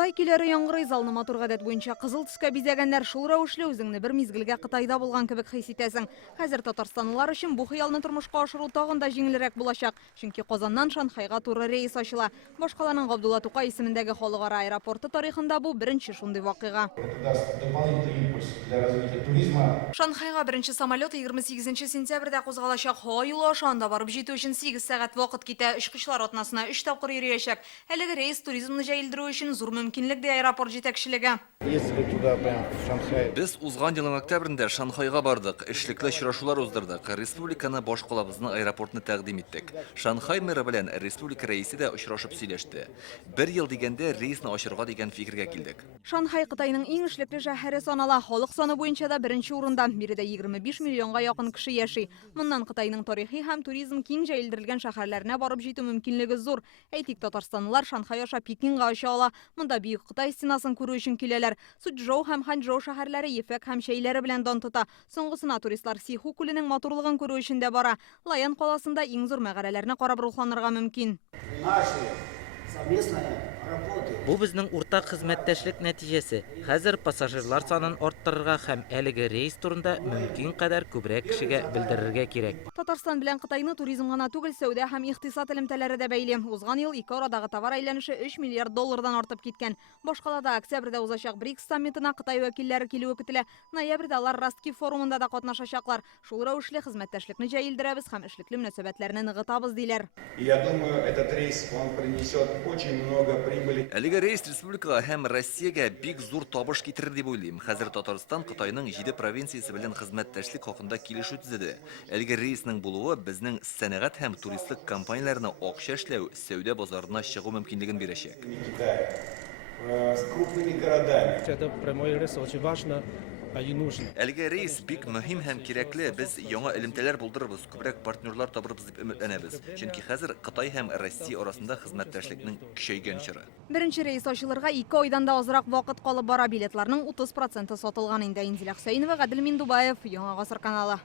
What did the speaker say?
Қытай келері яңғырай залны матур ғадет бойынша қызыл түске безегенлер шул рәвешле үзеңне бір мезгілге Қытайда болған кебек хис итәсең. Хәзер татарстанлылар өчен бу хыялны тормышка ашыру тагын да җиңелрәк булачак. Чөнки Казаннан Шанхайга туры рейс ачыла. Башкаланың Габдулла Тукай исемендәге халыкара аэропорты тарихында бу беренче шундый вакыйга. Шанхайга беренче самолет 28 сентябрьдә кузгалачак. Һава юлы ашанда барып җитү өчен 8 сәгать вакыт китә. Очкычлар атнасына 3 тапкыр йөриячәк. Әлеге рейс туризмны җәелдерү өчен зур мөмкинлек ди аэропорт җитәкчелеге. Без узган елның октябрендә Шанхайга бардык, эшлекле очрашулар уздырдык, республиканы башкалабызның аэропортны тәкъдим иттек. Шанхай мэры белән республика рәисе дә очрашып сөйләште. Бер ел дигәндә рейсны ачырга дигән фикергә килдек. Шанхай Кытайның иң эшлекле шәһәре санала. Халык саны буенча да беренче урында. Биредә 25 миллионга якын кеше яши. Моннан Кытайның тарихи һәм туризм киң җәелдерелгән шәһәрләренә барып җитү мөмкинлеге зур. Әйтик, татарстанлылар Шанхай аша Пекинга оча ала. Монда Бөек Кытай стенасын күрү өчен киләләр. Суджоу һәм Ханчжоу шәһәрләре ефәк һәм шәйләре белән дан тота. Соңгысына туристлар Сиху күленең матурлыгын күрү өчен дә бара. Лаян каласында иң зур мәгарәләрне карап рухланырга мөмкин. Бу безнең уртак хезмәттәшлек нәтиҗәсе. Хәзер пассажирлар санын арттырырга һәм әлеге рейс турында мөмкин кадәр күбрәк кешегә белдерергә кирәк. Татарстан белән Кытайны туризм гына түгел, сәүдә һәм икътисад элемтәләре дә бәйле. Узган ел ике арадагы товар әйләнеше 3 миллиард доллардан артып киткән. Башкалада октябрьдә узачак БРИКС саммитына Кытай вәкилләре килүе көтелә. Ноябрьдә алар Ростки форумында да катнашачаклар. Шул рәвешле хезмәттәшлекне җәелдерәбез һәм эшлекле мөнәсәбәтләрне ныгытабыз диләр. Я думаю, этот рейс он принесет очень много прибыли. Әлеге рейс республикага һәм Россиягә бик зур табыш китерер дип уйлыйм. Хәзер Татарстан Кытайның 7 провинциясе белән хезмәттәшлек хакында килешү төзеде. Әлеге рейсның булуы безнең сәнәгать һәм туристлык компанияләренә акча эшләү, сәүдә базарына чыгу мөмкинлеген бирәчәк. С крупными городами. Это прямой рейс очень важно и нужен. Әлеге рейс бик мөһим һәм кирәкле. Без яңа элемтәләр булдырырбыз, күбрәк партнерлар табырбыз дип өметләнәбез. Чөнки хәзер Кытай һәм Россия арасында хезмәттәшлекнең көчәйгән чоры. Беренче рейс ачылырга 2 айдан да азрак вакыт калып бара. Билетларның 30% сатылган инде. Инзилә Хөсәйнова, Гадел Миндубаев, Яңа Гасыр каналы.